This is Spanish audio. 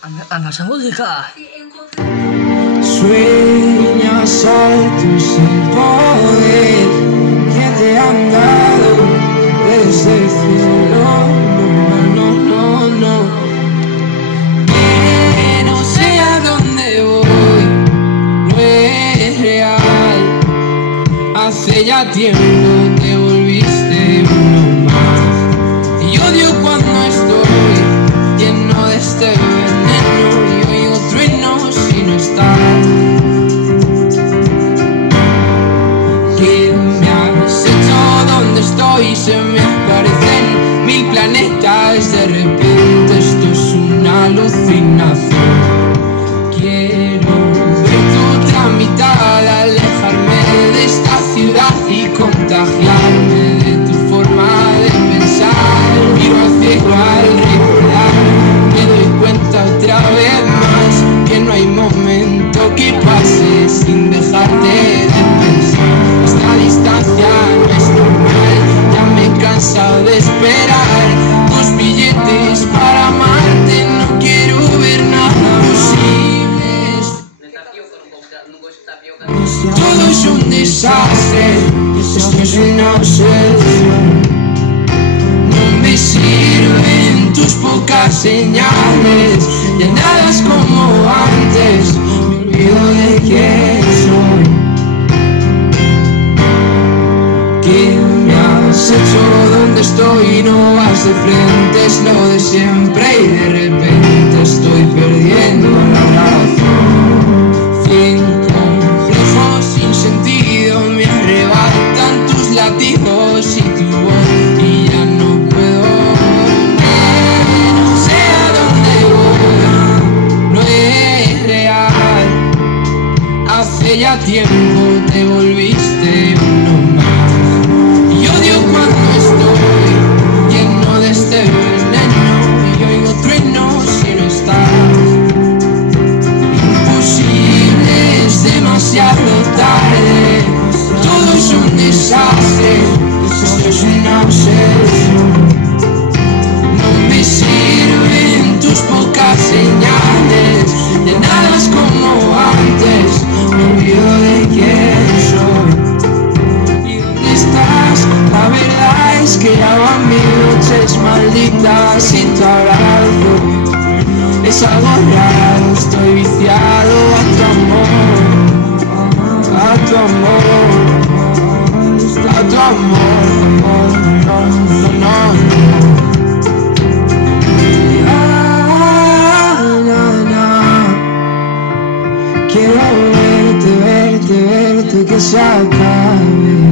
Anda esa música. Sueñas altos sin poder que te han dado desde el cielo. No. Que no sé a dónde voy, no es real. Hace ya tiempo te volviste uno más. Y odio cuando estoy lleno de este veneno y oigo truenos si no estás. ¿Qué me has hecho? ¿Dónde estoy? Se me aparecen 1000 planetas. De repente esto es una alucinación. Quiero ver tu otra mitad, alejarme de esta ciudad y contagiarme de tu forma de pensar. Miro al cielo al recordar, me doy cuenta otra vez más que no hay momento que pase sin dejarte de pensar. Esta distancia no es normal, ya me he cansado de esperar tus billetes para amarte. No quiero ver nada posible. Todo es un desastre, esto es una obsesión. No me sirven tus pocas señales, ya nada es como antes, me olvido de quién soy. ¿Qué me has hecho? ¿Dónde estoy? No vas de frente, es lo de siempre y de repente estoy perdiendo la razón. 100 complejos sin sentido me arrebatan tus latidos y tu voz y ya no puedo. No sé a dónde voy, no es real. Hace ya tiempo te volviste uno más. Y odio cuando estoy lleno de este veneno y oigo truenos si no estás. Imposible, es demasiado tarde, todo es un desastre, esto es una obsesión. No me sirven tus pocas señales, de nada es como antes, me olvido de quién soy. ¿Y dónde estás? La verdad es que ya van mis noches malditas sin tu abrazo. Es algo raro, estoy viciado a tu amor, a tu amor, a tu amor, no. Quiero verte, que se acabe.